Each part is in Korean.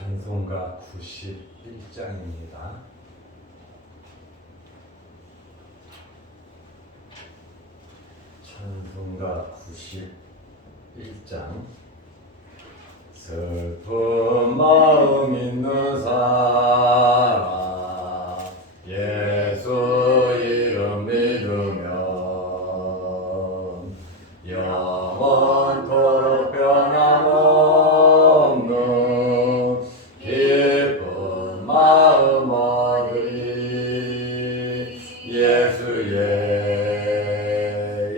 찬송가 91장입니다. 찬송가 91장. 슬픈 마음 있는 사람 예수 이름 믿으면 영원토록 변함없는 기쁜 마음 얻으리. 예수의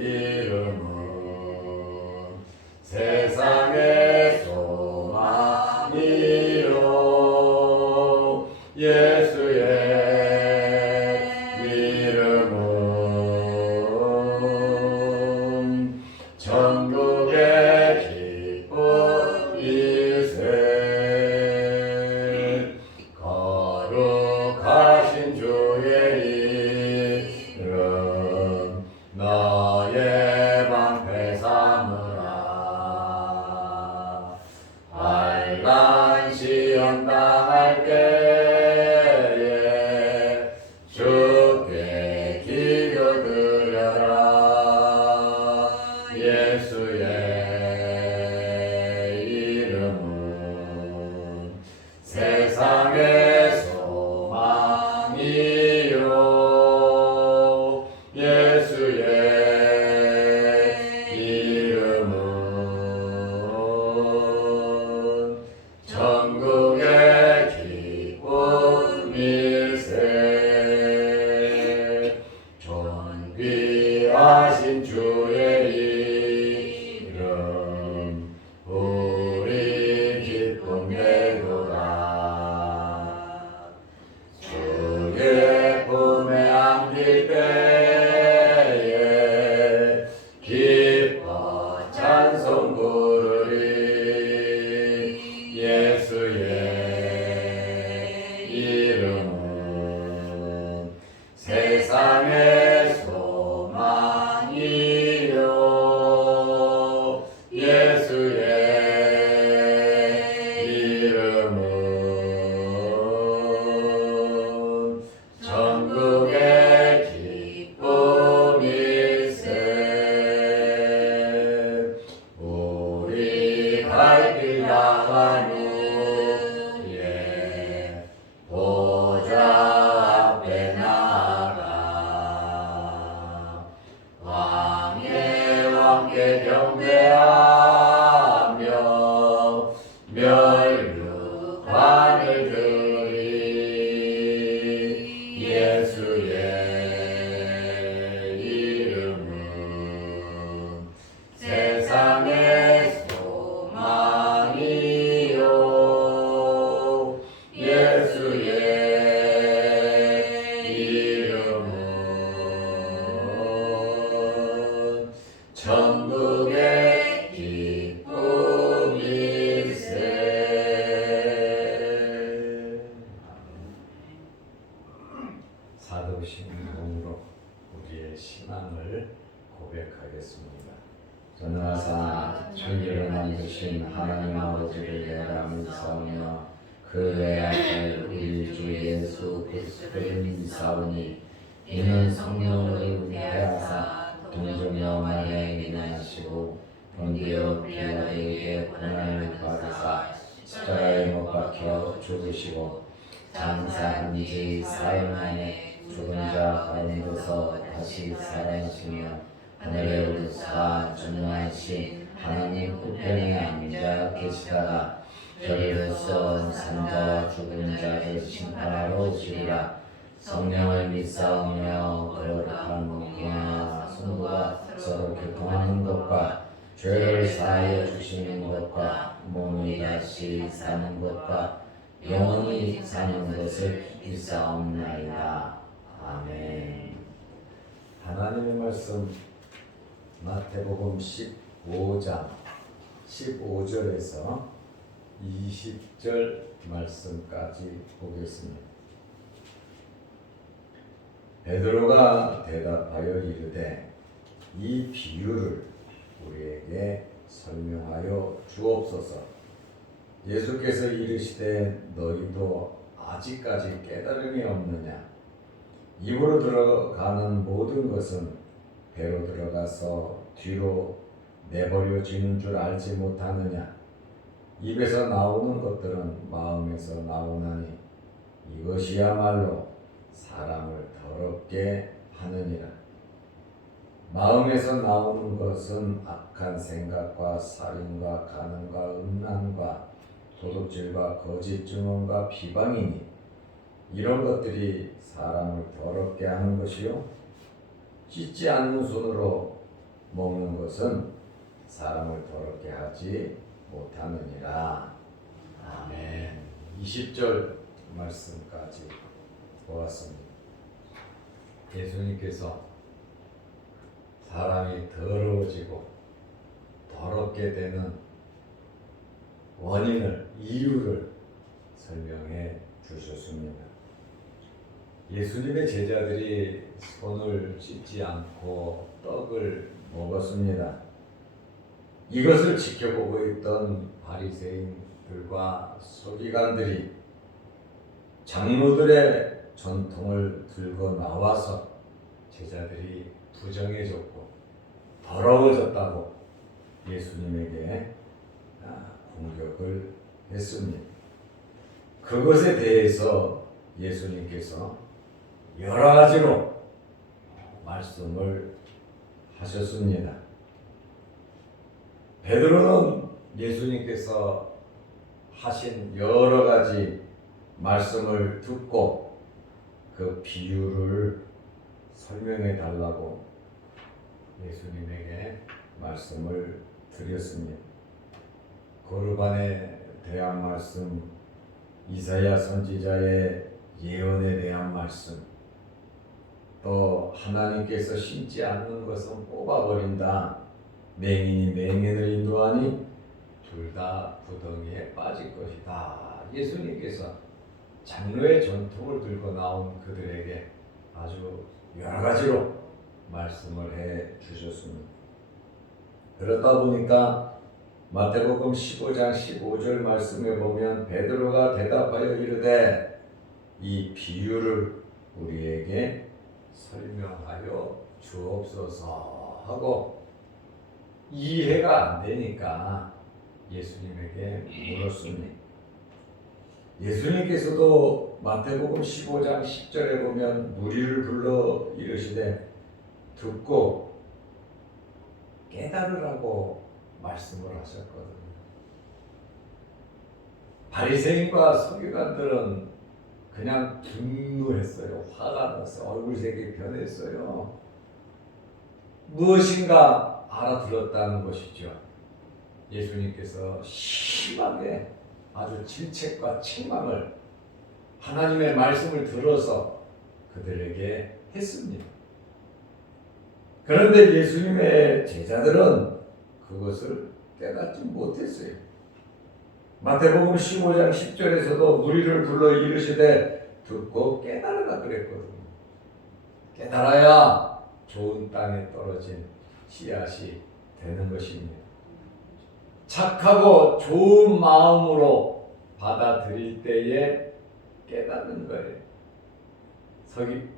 이름은 세상의 소망이요. 예수의 이름은 천국의 기쁨일세. 거룩하신 주의 이름 너의 방패 삼으라. 환난 시험 당할 때에 주께 기도드려라. 예수의 이름은 세상의 소망이요. 예수의 이름은 천국의 기쁨일세. 존귀하신 주의 이름 우리 기쁨 되도다. 주의 품에 안길 때에 기뻐 찬송 부르리. 예수의 이름은 세상의 소망이요. 예수의 이름은 천국의 기쁨일세. 우리 갈 길 향한 후에 보좌 앞에 나아가 왕의 왕께 경배하며 멸류관을 드리. 예수의 이름은 세상의 소망이요. 예수의 이름은 천국의 기쁨일세. 사도신경으로 우리의 신앙을 고백하겠습니다. 전하사 천지를 만드신 하나님 아버지를 내가 믿사오며 그 외아들 우리 주 예수 그리스도를 믿사오니 이는 성령으로 잉태하사 동정녀 마리아에게 나시고 본디오 빌라도에게 고난을 받으사 십자가에 못 박혀 죽으시고 장사한 지 사흘 만에 죽은 자 가운데서 다시 살아나시며 하늘에 오르사 전능하신 하나님 우편에 앉아 계시다가 저리로서 산자와 죽은 자를 심판하러 오시리라. 성령을 믿사오며 거룩한 공경과 성도가 서로 교통하는 것과 죄를 사하여 주시는 것과 몸이 다시 사는 것과 영원히 사는 것을 믿사옵나이다. 아멘. 하나님의 말씀 마태복음 15장 15절에서 20절 말씀까지 보겠습니다. 베드로가 대답하여 이르되 이 비유를 우리에게 설명하여 주옵소서. 예수께서 이르시되 너희도 아직까지 깨달음이 없느냐? 입으로 들어가는 모든 것은 배로 들어가서 뒤로 내버려지는 줄 알지 못하느냐? 입에서 나오는 것들은 마음에서 나오나니 이것이야말로 사람을 더럽게 하느니라. 마음에서 나오는 것은 악한 생각과 살인과 간음과 음란과 도둑질과 거짓 증언과 비방이니 이런 것들이 사람을 더럽게 하는 것이요 씻지 않는 손으로 먹는 것은 사람을 더럽게 하지 못하느니라. 아멘. 20절 말씀까지 보았습니다. 예수님께서 사람이 더러워지고 더럽게 되는 원인을, 이유를 설명해 주셨습니다. 예수님의 제자들이 손을 씻지 않고 떡을 먹었습니다. 이것을 지켜보고 있던 바리새인들과 서기관들이 장로들의 전통을 들고 나와서 제자들이 부정해졌고 더러워졌다고 예수님에게 공격을 했습니다. 그것에 대해서 예수님께서 여러 가지로 말씀을 하셨습니다. 베드로는 예수님께서 하신 여러 가지 말씀을 듣고 그 비유를 설명해 달라고 예수님에게 말씀을 드렸습니다. 거르반에 대한 말씀, 이사야 선지자의 예언에 대한 말씀, 또 하나님께서 심지 않는 것은 뽑아버린다. 맹인이 맹인을 인도하니 둘 다 구덩이에 빠질 것이다. 예수님께서 장로의 전통을 들고 나온 그들에게 아주 여러 가지로 말씀을 해 주셨습니다. 그러다 보니까 마태복음 15장 15절 말씀에 보면 베드로가 대답하여 이르되 이 비유를 우리에게 설명하여 주옵소서 하고 이해가 안 되니까 예수님에게 물었습니다. 예수님께서도 마태복음 15장 10절에 보면 무리를 불러 이르시되 듣고 깨달으라고 말씀을 하셨거든요. 바리새인과 서기관들은 그냥 분노했어요. 화가 났어요. 얼굴색이 변했어요. 무엇인가 알아들었다는 것이죠. 예수님께서 심하게 아주 질책과 책망을 하나님의 말씀을 들어서 그들에게 했습니다. 그런데 예수님의 제자들은 그것을 깨닫지 못했어요. 마태복음 15장 10절에서도 무리를 불러 이르시되 듣고 깨달으라 그랬거든요. 깨달아야 좋은 땅에 떨어진 씨앗이 되는 것입니다. 착하고 좋은 마음으로 받아들일 때에 깨닫는 거예요.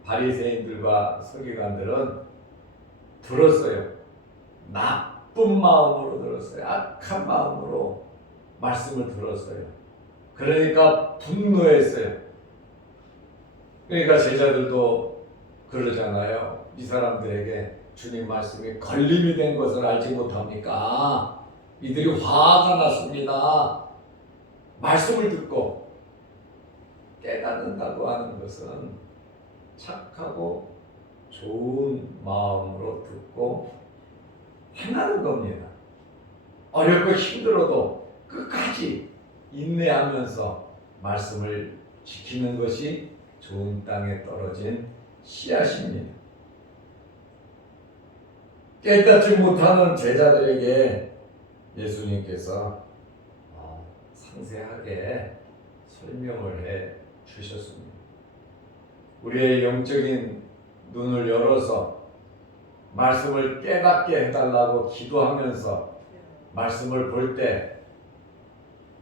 바리새인들과 서기관들은 들었어요. 나쁜 마음으로 들었어요. 악한 마음으로 말씀을 들었어요. 그러니까 분노했어요. 그러니까 제자들도 그러잖아요. 이 사람들에게 주님 말씀이 걸림이 된 것을 알지 못합니까? 이들이 화가 났습니다. 말씀을 듣고 깨닫는다고 하는 것은 착하고 좋은 마음으로 듣고 행하는 겁니다. 어렵고 힘들어도 끝까지 인내하면서 말씀을 지키는 것이 좋은 땅에 떨어진 씨앗입니다. 깨닫지 못하는 제자들에게 예수님께서 상세하게 설명을 해 주셨습니다. 우리의 영적인 눈을 열어서 말씀을 깨닫게 해달라고 기도하면서 말씀을 볼 때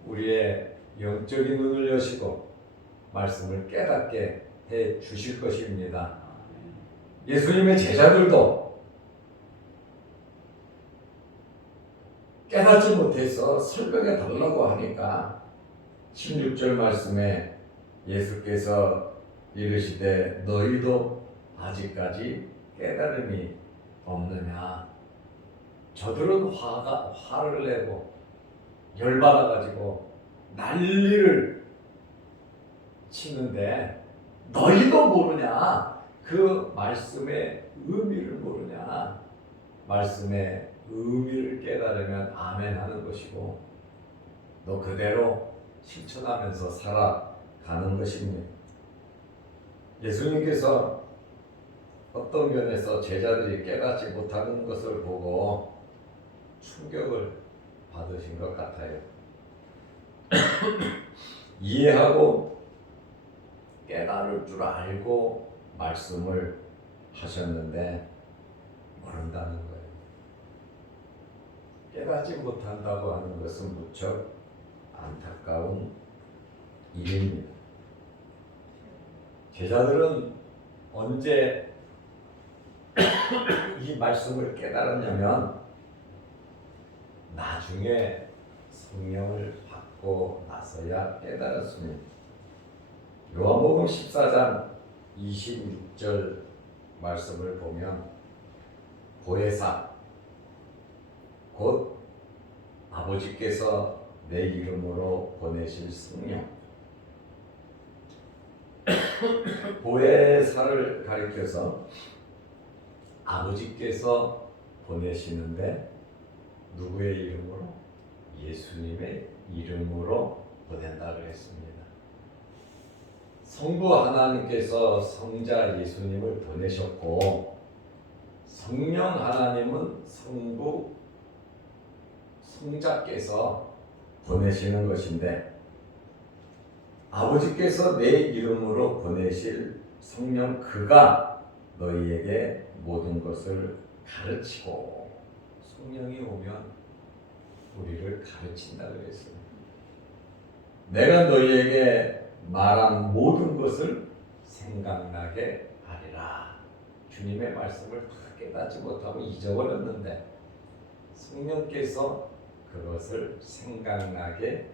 우리의 영적인 눈을 여시고 말씀을 깨닫게 해 주실 것입니다. 예수님의 제자들도 깨닫지 못해서 설명해 달라고 하니까 16절 말씀에 예수께서 이르시되 너희도 아직까지 깨달음이 없느냐. 저들은 화를 내고 열받아가지고 난리를 치는데 너희도 모르냐? 그 말씀의 의미를 모르냐? 말씀의 의미를 깨달으면 아멘 하는 것이고 너 그대로 실천하면서 살아가는 것입니다. 예수님께서 어떤 면에서 제자들이 깨닫지 못하는 것을 보고 충격을 받으신 것 같아요. 이해하고 깨달을 줄 알고 말씀을 하셨는데 모른다는 거예요. 깨닫지 못한다고 하는 것은 무척 안타까운 일입니다. 제자들은 언제 이 말씀을 깨달았냐면 나중에 성령을 받고 나서야 깨달았습니다. 요한복음 14장 26절 말씀을 보면 보혜사 곧 아버지께서 내 이름으로 보내실 성령, 보혜사를 가리켜서 아버지께서 보내시는데 누구의 이름으로? 예수님의 이름으로 보낸다고 했습니다. 성부 하나님께서 성자 예수님을 보내셨고 성령 하나님은 성부 성자께서 보내시는 것인데 아버지께서 내 이름으로 보내실 성령 그가 너희에게 모든 것을 가르치고 성령이 오면 우리를 가르친다 그랬어요. 내가 너희에게 말한 모든 것을 생각나게 하리라. 주님의 말씀을 다 깨닫지 못하고 잊어버렸는데 성령께서 그것을 생각나게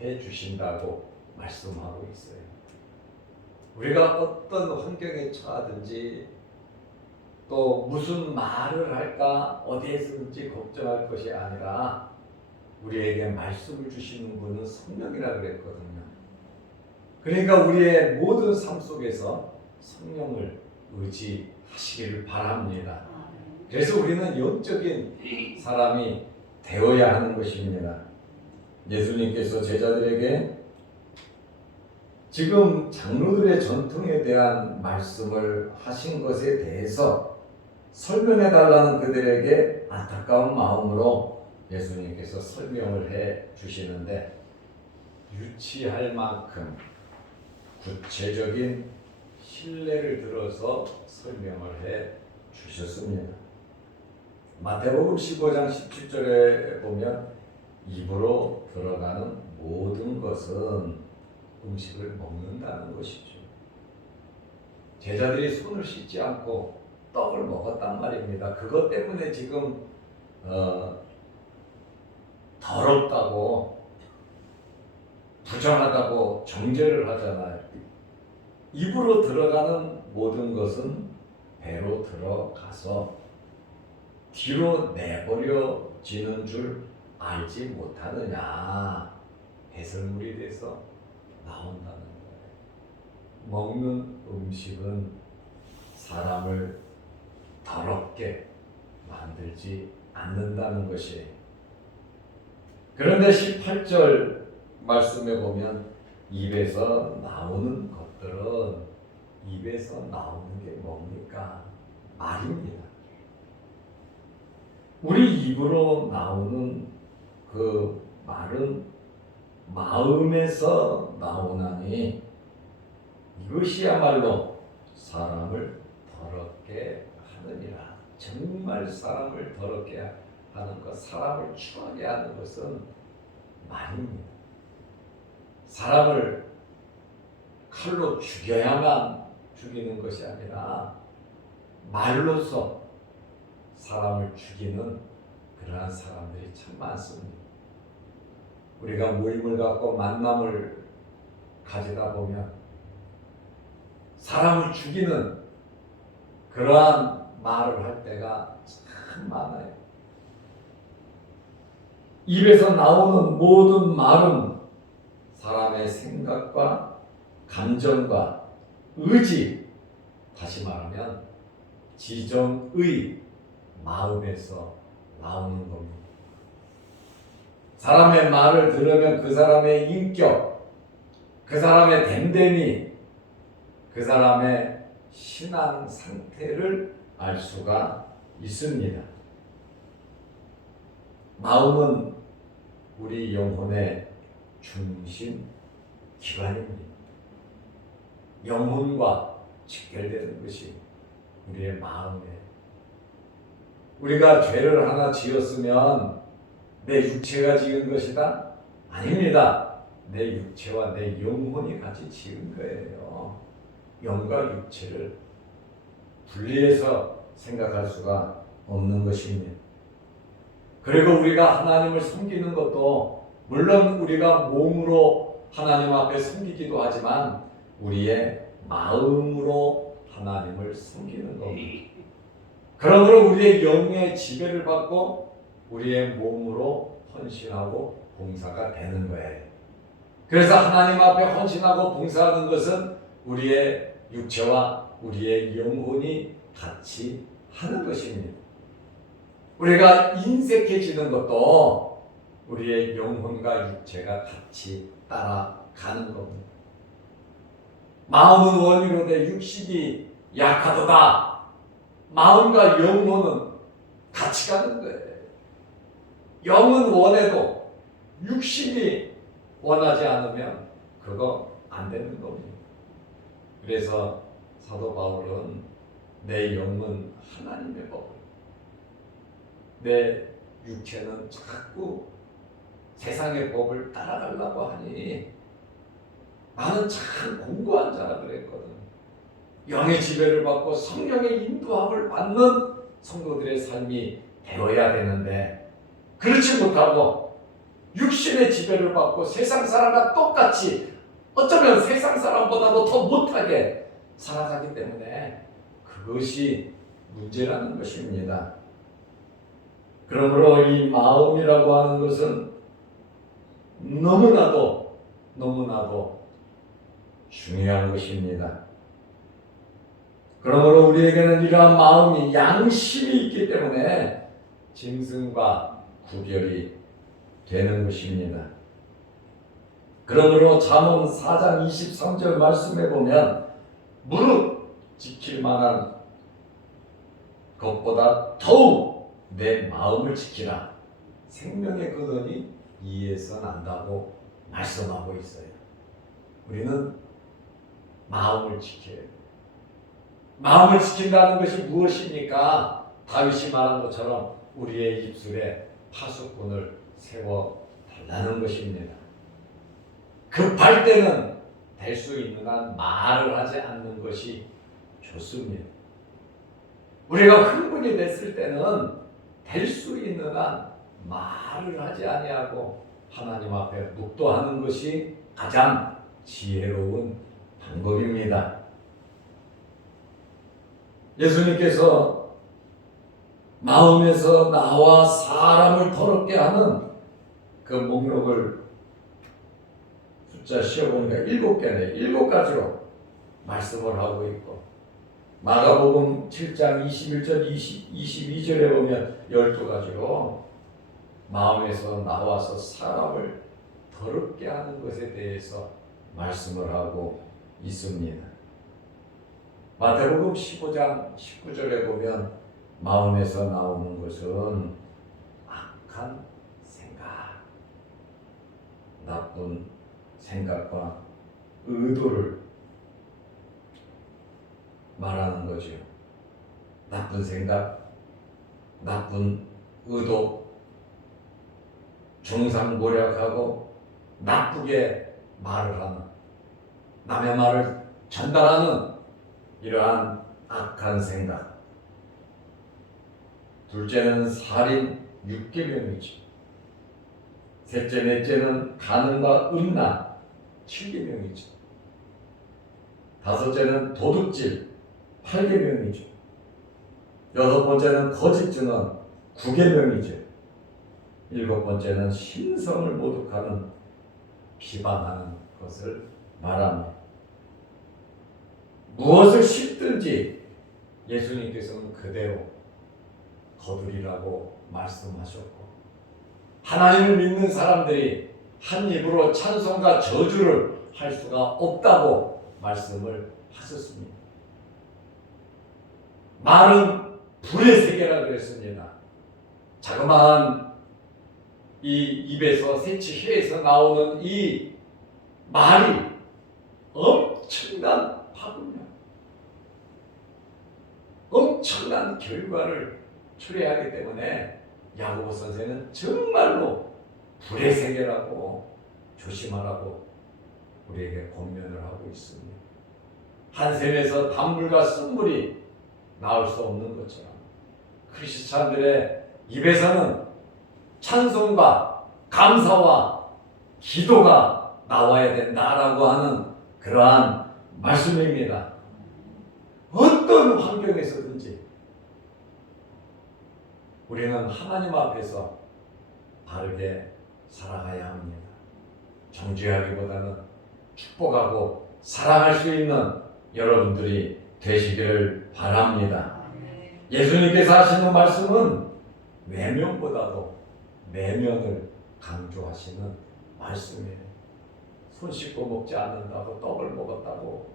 해 주신다고 말씀하고 있어요. 우리가 어떤 환경에 처하든지 또 무슨 말을 할까 어디에서든지 걱정할 것이 아니라 우리에게 말씀을 주시는 분은 성령이라고 그랬거든요. 그러니까 우리의 모든 삶 속에서 성령을 의지하시기를 바랍니다. 그래서 우리는 영적인 사람이 되어야 하는 것입니다. 예수님께서 제자들에게 지금 장로들의 전통에 대한 말씀을 하신 것에 대해서 설명해 달라는 그들에게 안타까운 마음으로 예수님께서 설명을 해 주시는데 유치할 만큼 구체적인 신뢰를 들어서 설명을 해 주셨습니다. 마태복음 15장 17절에 보면 입으로 들어가는 모든 것은 음식을 먹는다는 것이죠. 제자들이 손을 씻지 않고 떡을 먹었단 말입니다. 그것 때문에 지금 더럽다고 부정하다고 정죄를 하잖아요. 입으로 들어가는 모든 것은 배로 들어가서 뒤로 내버려지는 줄 알지 못하느냐. 배설물이 돼서 나온다는 거예요. 먹는 음식은 사람을 더럽게 만들지 않는다는 것이에요. 그런데 18절 말씀에 보면 입에서 나오는 것들은 입에서 나오는 게 뭡니까? 말입니다. 우리 입으로 나오는 그 말은 마음에서 나오나니 이것이야말로 사람을 더럽게 하느니라. 정말 사람을 더럽게 하는 것, 사람을 추하게 하는 것은 말입니다. 사람을 칼로 죽여야만 죽이는 것이 아니라 말로써 사람을 죽이는 그러한 사람들이 참 많습니다. 우리가 모임을 갖고 만남을 가지다 보면 사람을 죽이는 그러한 말을 할 때가 참 많아요. 입에서 나오는 모든 말은 사람의 생각과 감정과 의지, 다시 말하면 지정의 마음에서 나오는 겁니다. 사람의 말을 들으면 그 사람의 인격, 그 사람의 됨됨이, 그 사람의 신앙 상태를 알 수가 있습니다. 마음은 우리 영혼의 중심 기관입니다. 영혼과 직결되는 것이 우리의 마음이에요. 우리가 죄를 하나 지었으면 내 육체가 지은 것이다? 아닙니다. 내 육체와 내 영혼이 같이 지은 거예요. 영과 육체를 분리해서 생각할 수가 없는 것입니다. 그리고 우리가 하나님을 섬기는 것도 물론 우리가 몸으로 하나님 앞에 섬기기도 하지만 우리의 마음으로 하나님을 섬기는 겁니다. 그러므로 우리의 영의 지배를 받고 우리의 몸으로 헌신하고 봉사가 되는 거예요. 그래서 하나님 앞에 헌신하고 봉사하는 것은 우리의 육체와 우리의 영혼이 같이 하는 것입니다. 우리가 인색해지는 것도 우리의 영혼과 육체가 같이 따라가는 겁니다. 마음은 원이로되 육신이 약하도다. 마음과 영혼은 같이 가는 거예요. 영은 원해도 육신이 원하지 않으면 그거 안 되는 겁니다. 그래서 사도 바울은 내 영은 하나님의 법, 내 육체는 자꾸 세상의 법을 따라가려고 하니 나는 참 공고한 자라 그랬거든. 영의 지배를 받고 성령의 인도함을 받는 성도들의 삶이 되어야 되는데 그렇지 못하고 육신의 지배를 받고 세상 사람과 똑같이 어쩌면 세상 사람보다도 더 못하게 살아가기 때문에 그것이 문제라는 것입니다. 그러므로 이 마음이라고 하는 것은 너무나도 중요한 것입니다. 그러므로 우리에게는 이러한 마음이 양심이 있기 때문에 짐승과 구별이 되는 것입니다. 그러므로 잠언 4장 23절 말씀에 보면 무릇 지킬 만한 것보다 더욱 내 마음을 지키라. 생명의 근원이 이에서 난다고 말씀하고 있어요. 우리는 마음을 지켜야 돼요. 마음을 지킨다는 것이 무엇입니까? 다윗이 말한 것처럼 우리의 입술에 파수꾼을 세워달라는 것입니다. 급할 때는 될 수 있는 한 말을 하지 않는 것이 좋습니다. 우리가 흥분이 됐을 때는 될 수 있는 한 말을 하지 아니하고 하나님 앞에 묵도하는 것이 가장 지혜로운 방법입니다. 예수님께서 마음에서 나와 사람을 더럽게 하는 그 목록을 숫자 씌어보니까 7개네. 7가지로 말씀을 하고 있고 마가복음 7장 21절 22절에 보면 12가지로 마음에서 나와서 사람을 더럽게 하는 것에 대해서 말씀을 하고 있습니다. 마태복음 15장 19절에 보면 마음에서 나오는 것은 악한 생각, 나쁜 생각과 의도를 말하는 거죠. 나쁜 생각, 나쁜 의도, 중상모략하고 나쁘게 말을 하는, 남의 말을 전달하는 이러한 악한 생각. 둘째는 살인 6계명이죠. 셋째, 넷째는 간음과 음란 7계명이죠. 다섯째는 도둑질 8계명이죠. 여섯 번째는 거짓 증언 9계명이죠. 일곱 번째는 신성을 모독하는, 비방하는 것을 말합니다. 무엇을 씹든지 예수님께서는 그대로 거두리라고 말씀하셨고, 하나님을 믿는 사람들이 한 입으로 찬송과 저주를 할 수가 없다고 말씀을 하셨습니다. 말은 불의 세계라 그랬습니다. 자그마한 이 입에서, 새치 혀에서 나오는 이 말이 엄청난 파급력, 엄청난 결과를 초래하기 때문에 야고보 선생은 정말로 불의 세계라고 조심하라고 우리에게 권면을 하고 있습니다. 한 샘에서 단물과 쓴물이 나올 수 없는 것처럼 크리스찬들의 입에서는 찬송과 감사와 기도가 나와야 된다라고 하는 그러한 말씀입니다. 어떤 환경에서든지 우리는 하나님 앞에서 바르게 살아가야 합니다. 정죄하기보다는 축복하고 사랑할 수 있는 여러분들이 되시기를 바랍니다. 예수님께서 하시는 말씀은 외면보다도 내면을 강조하시는 말씀이에요. 손 씻고 먹지 않는다고, 떡을 먹었다고,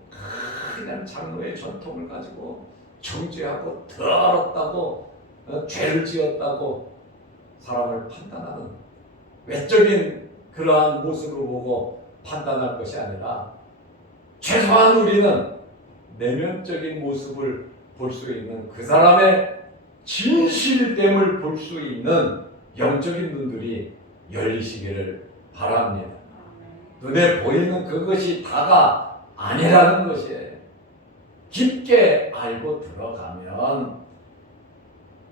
그냥 장로의 전통을 가지고 정죄하고 더럽다고, 죄를 지었다고 사람을 판단하는 외적인 그러한 모습을 보고 판단할 것이 아니라, 최소한 우리는 내면적인 모습을 볼 수 있는, 그 사람의 진실됨을 볼 수 있는 영적인 눈들이 열리시기를 바랍니다. 눈에 보이는 그것이 다가 아니라는 것이에요. 깊게 알고 들어가면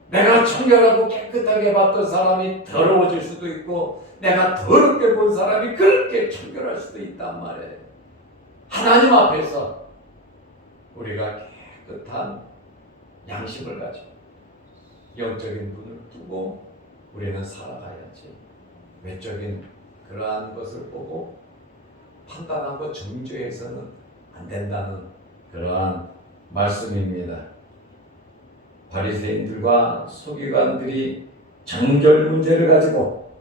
내가 청결하고 깨끗하게 봤던 사람이 더러워질 수도 있고, 내가 더럽게 본 사람이 그렇게 청결할 수도 있단 말이에요. 하나님 앞에서 우리가 깨끗한 양심을 가지고 영적인 눈을 뜨고 우리는 살아가야지, 외적인 그러한 것을 보고 판단하고 정죄해서는 안 된다는 그러한 말씀입니다. 바리새인들과 서기관들이 정결 문제를 가지고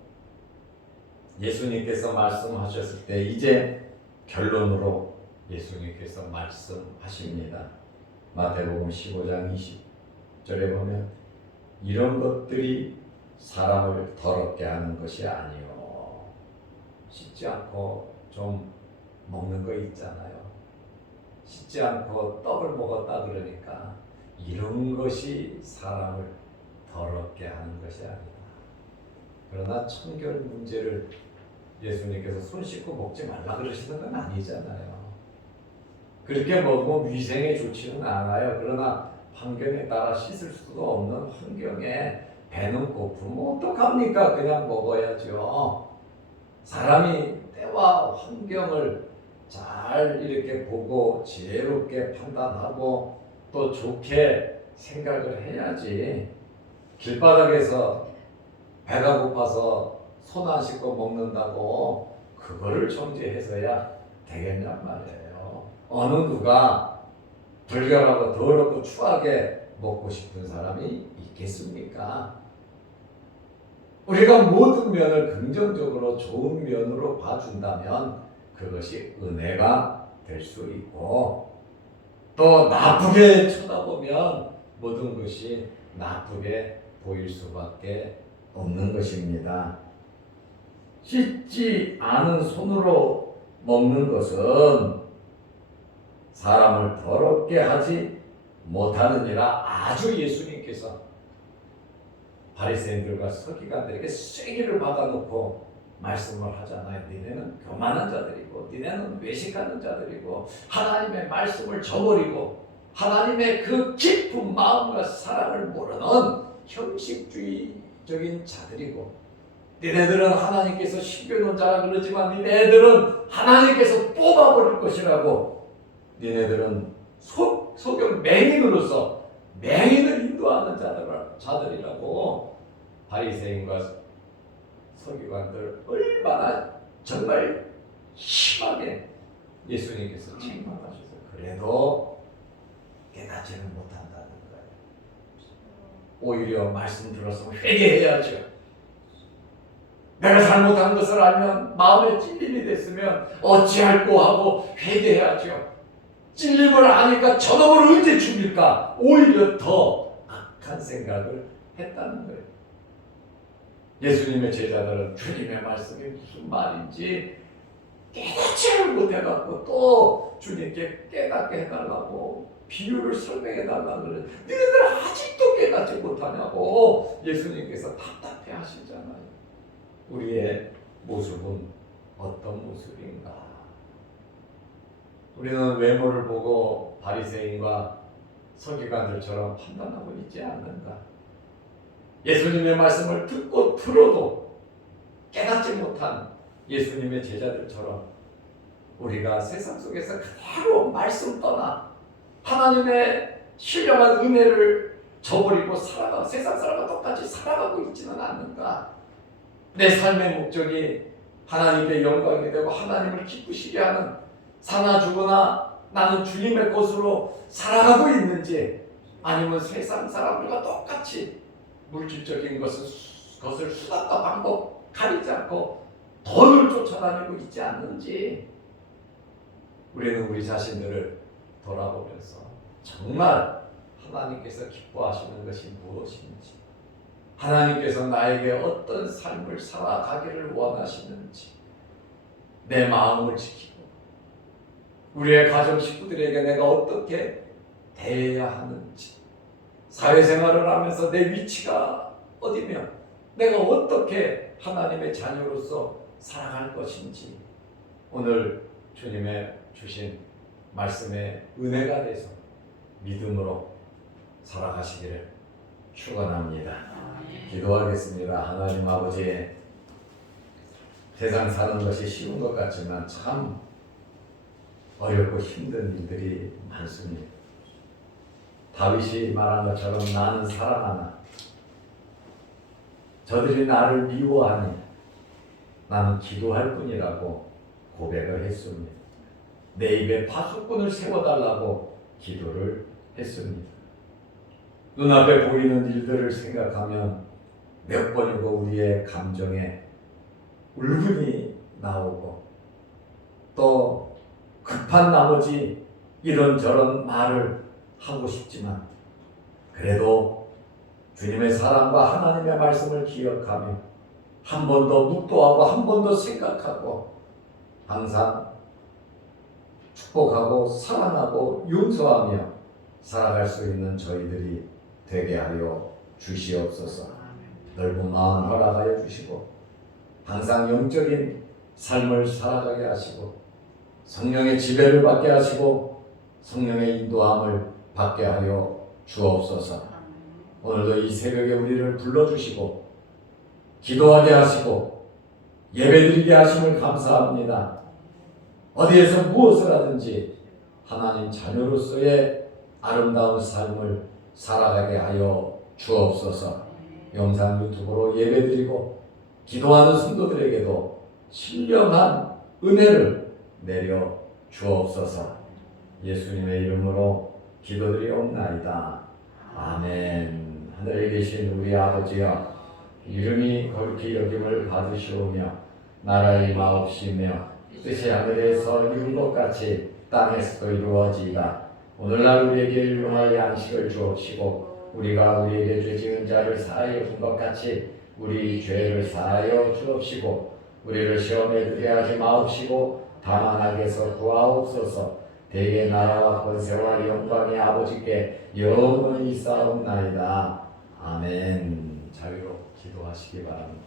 예수님께서 말씀하셨을 때 이제 결론으로 예수님께서 말씀하십니다. 마태복음 15장 20절에 보면 이런 것들이 사람을 더럽게 하는 것이 아니요, 씻지 않고 좀 먹는 거 있잖아요. 씻지 않고 떡을 먹었다 그러니까 이런 것이 사람을 더럽게 하는 것이 아니다. 그러나 청결 문제를 예수님께서 손 씻고 먹지 말라 그러시는 건 아니잖아요. 그렇게 먹으면 위생에 좋지는 않아요. 그러나 환경에 따라 씻을 수도 없는 환경에 배는 고프면 어떡합니까? 그냥 먹어야죠. 사람이 때와 환경을 잘 이렇게 보고 지혜롭게 판단하고 또 좋게 생각을 해야지, 길바닥에서 배가 고파서 손 안 씻고 먹는다고 그거를 정죄해서야 되겠냔 말이에요. 어느 누가 불결하고 더럽고 추하게 먹고 싶은 사람이 있겠습니까? 우리가 모든 면을 긍정적으로 좋은 면으로 봐준다면 그것이 은혜가 될 수 있고, 또 나쁘게 쳐다보면 모든 것이 나쁘게 보일 수밖에 없는 것입니다. 씻지 않은 손으로 먹는 것은 사람을 더럽게 하지 못하느니라. 아주 예수님께서 바리새인들과 서기관들에게 쐐기를 박아놓고 말씀을 하잖아요. 니네는 교만한 자들이고 니네는 외식하는 자들이고 하나님의 말씀을 저버리고 하나님의 그 깊은 마음과 사랑을 모르는 형식주의적인 자들이고 니네들은 하나님께서 심겨놓은 자라 그러지만 니네들은 하나님께서 뽑아버릴 것이라고 니네들은 소경 맹인으로서 맹인을 인도하는 자들이라고 바리새인과 서기관들 얼마나 정말 심하게 예수님께서 책망하셔서 그래도 깨닫지는 못한다는 거예요. 오히려 말씀 들었으면 회개해야죠. 내가 잘못한 것을 알면 마음에 찔림이 됐으면 어찌할꼬 하고 회개해야죠. 찔림을 아니까 저놈을 언제 죽일까? 오히려 더 악한 생각을 했다는 거예요. 예수님의 제자들은 주님의 말씀이 무슨 말인지 깨닫지를 못해갖고 또 주님께 깨닫게 해달라고 비유를 설명해달라고 그래. 너희들 아직도 깨닫지 못하냐고 예수님께서 답답해 하시잖아요. 우리의 모습은 어떤 모습인가? 우리는 외모를 보고 바리새인과 서기관들처럼 판단하고 있지 않는가? 예수님의 말씀을 듣고 들어도 깨닫지 못한 예수님의 제자들처럼 우리가 세상 속에서 그대로 말씀 떠나 하나님의 신령한 은혜를 저버리고 세상 사람과 똑같이 살아가고 있지는 않는가? 내 삶의 목적이 하나님의 영광이 되고 하나님을 기쁘시게 하는 사나 죽으나 나는 주님의 것으로 살아가고 있는지 아니면 세상 사람들과 똑같이 물질적인 것을 수단과 방법 가리지 않고 돈을 쫓아다니고 있지 않는지 우리는 우리 자신들을 돌아보면서 정말 하나님께서 기뻐하시는 것이 무엇인지 하나님께서 나에게 어떤 삶을 살아가기를 원하시는지 내 마음을 지키고 우리의 가정 식구들에게 내가 어떻게 대해야 하는지 사회생활을 하면서 내 위치가 어디며 내가 어떻게 하나님의 자녀로서 살아갈 것인지 오늘 주님의 주신 말씀의 은혜가 돼서 믿음으로 살아가시기를 축원합니다. 기도하겠습니다. 하나님 아버지, 세상 사는 것이 쉬운 것 같지만 참 어렵고 힘든 일들이 많습니다. 다윗이 말한 것처럼 나는 사랑하나 저들이 나를 미워하니 나는 기도할 뿐이라고 고백을 했습니다. 내 입에 파수꾼을 세워달라고 기도를 했습니다. 눈앞에 보이는 일들을 생각하면 몇 번이고 우리의 감정에 울분이 나오고 또 급한 나머지 이런저런 말을 하고 싶지만 그래도 주님의 사랑과 하나님의 말씀을 기억하며 한 번 더 묵도하고 한 번 더 생각하고 항상 축복하고 사랑하고 용서하며 살아갈 수 있는 저희들이 되게 하여 주시옵소서. 넓은 마음 허락하여 주시고 항상 영적인 삶을 살아가게 하시고 성령의 지배를 받게 하시고 성령의 인도함을 받게 하여 주옵소서. 오늘도 이 새벽에 우리를 불러주시고 기도하게 하시고 예배드리게 하심을 감사합니다. 어디에서 무엇을 하든지 하나님 자녀로서의 아름다운 삶을 살아가게 하여 주옵소서. 영상 유튜브로 예배드리고 기도하는 성도들에게도 신령한 은혜를 내려 주옵소서. 예수님의 이름으로 기도드리옵나이다. 아멘. 하늘에 계신 우리 아버지여, 이름이 거룩히 여김을 받으시오며 나라의 마옵시며 뜻이 하늘에서 이룬 것 같이 땅에서도 이루어지이다. 오늘날 우리에게 일용할 양식을 주옵시고 우리가 우리에게 죄 지은 자를 사하여 준 것 같이 우리 죄를 사하여 주옵시고 우리를 시험에 들게 하지 마옵시고 다만 악에서 구하옵소서. 대개 나라와 권세와 영광이 아버지께 영원히 있사옵나이다. 아멘. 자유로 기도하시기 바랍니다.